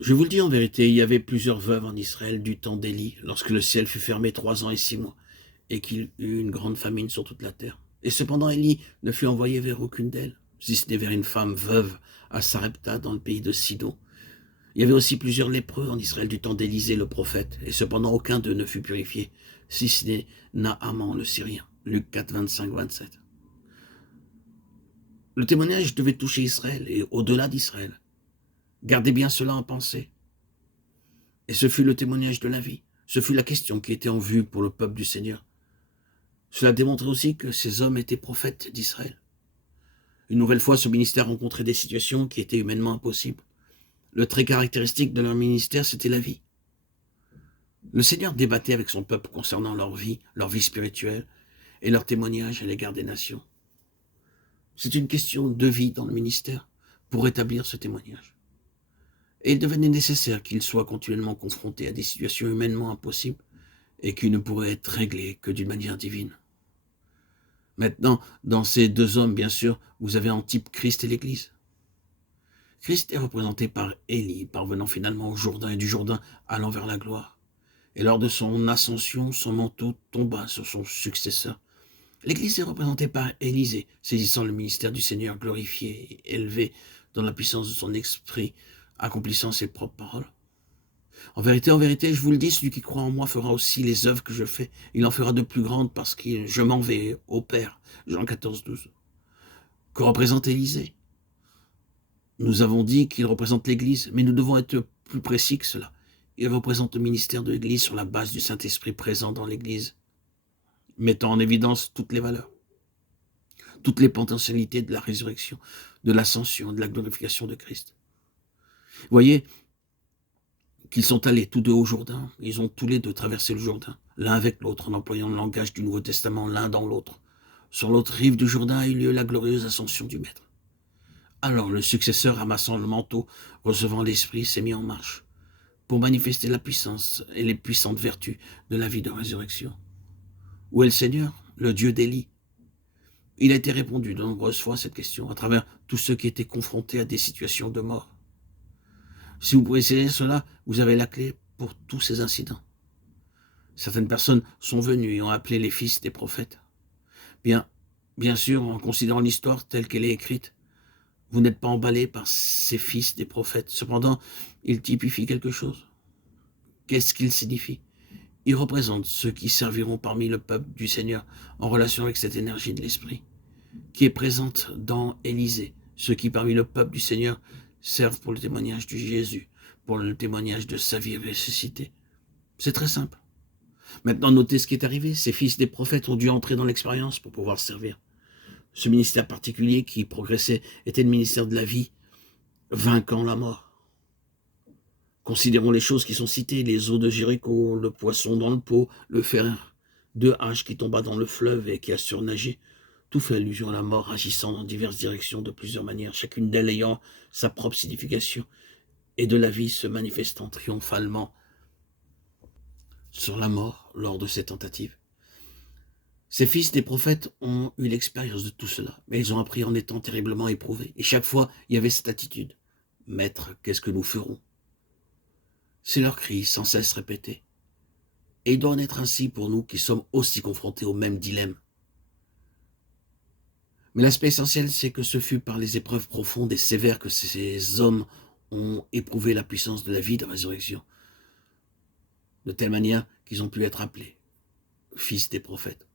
Je vous le dis en vérité, il y avait plusieurs veuves en Israël du temps d'Élie, lorsque le ciel fut fermé 3 ans et 6 mois, et qu'il eut une grande famine sur toute la terre. Et cependant Élie ne fut envoyé vers aucune d'elles, si ce n'est vers une femme veuve à Sarepta dans le pays de Sidon. Il y avait aussi plusieurs lépreux en Israël du temps d'Élisée le prophète, et cependant aucun d'eux ne fut purifié, si ce n'est Naaman le Syrien. Luc 4, 25-27. Le témoignage devait toucher Israël et au-delà d'Israël. Gardez bien cela en pensée. Et ce fut le témoignage de la vie. Ce fut la question qui était en vue pour le peuple du Seigneur. Cela démontrait aussi que ces hommes étaient prophètes d'Israël. Une nouvelle fois, ce ministère rencontrait des situations qui étaient humainement impossibles. Le trait caractéristique de leur ministère, c'était la vie. Le Seigneur débattait avec son peuple concernant leur vie spirituelle et leur témoignage à l'égard des nations. C'est une question de vie dans le ministère pour établir ce témoignage. Et il devenait nécessaire qu'ils soient continuellement confrontés à des situations humainement impossibles et qui ne pourraient être réglées que d'une manière divine. Maintenant, dans ces deux hommes, bien sûr, vous avez en type Christ et l'Église. Christ est représenté par Élie, parvenant finalement au Jourdain et du Jourdain allant vers la gloire. Et lors de son ascension, son manteau tomba sur son successeur. L'Église est représentée par Élisée, saisissant le ministère du Seigneur glorifié et élevé dans la puissance de son esprit, accomplissant ses propres paroles. En vérité, je vous le dis, celui qui croit en moi fera aussi les œuvres que je fais. Il en fera de plus grandes parce que je m'en vais au Père. Jean 14, 12. Que représente Élisée? Nous avons dit qu'il représente l'Église, mais nous devons être plus précis que cela. Il représente le ministère de l'Église sur la base du Saint-Esprit présent dans l'Église, mettant en évidence toutes les valeurs, toutes les potentialités de la résurrection, de l'ascension, de la glorification de Christ. Vous voyez qu'ils sont allés tous deux au Jourdain, ils ont tous les deux traversé le Jourdain, l'un avec l'autre, en employant le langage du Nouveau Testament, l'un dans l'autre. Sur l'autre rive du Jourdain a eu lieu la glorieuse ascension du Maître. Alors le successeur, ramassant le manteau, recevant l'Esprit, s'est mis en marche pour manifester la puissance et les puissantes vertus de la vie de résurrection. Où est le Seigneur, le Dieu d'Élie? Il a été répondu de nombreuses fois à cette question à travers tous ceux qui étaient confrontés à des situations de mort. Si vous pouvez saisir cela, vous avez la clé pour tous ces incidents. Certaines personnes sont venues et ont appelé les fils des prophètes. Bien sûr, en considérant l'histoire telle qu'elle est écrite, vous n'êtes pas emballé par ces fils des prophètes. Cependant, ils typifient quelque chose. Qu'est-ce qu'ils signifient? Ils représentent ceux qui serviront parmi le peuple du Seigneur en relation avec cette énergie de l'Esprit, qui est présente dans Élisée, ceux qui parmi le peuple du Seigneur servent pour le témoignage de Jésus, pour le témoignage de sa vie ressuscitée. C'est très simple. Maintenant, notez ce qui est arrivé. Ces fils des prophètes ont dû entrer dans l'expérience pour pouvoir servir. Ce ministère particulier qui progressait était le ministère de la vie, vainquant la mort. Considérons les choses qui sont citées, les eaux de Jéricho, le poisson dans le pot, le fer de hache qui tomba dans le fleuve et qui a surnagé. Tout fait allusion à la mort agissant dans diverses directions de plusieurs manières, chacune d'elles ayant sa propre signification, et de la vie se manifestant triomphalement sur la mort lors de ces tentatives. Ces fils des prophètes ont eu l'expérience de tout cela, mais ils ont appris en étant terriblement éprouvés. Et chaque fois, il y avait cette attitude. Maître, qu'est-ce que nous ferons? C'est leur cri sans cesse répété. Et il doit en être ainsi pour nous qui sommes aussi confrontés au même dilemme. Mais l'aspect essentiel, c'est que ce fut par les épreuves profondes et sévères que ces hommes ont éprouvé la puissance de la vie de résurrection, de telle manière qu'ils ont pu être appelés fils des prophètes.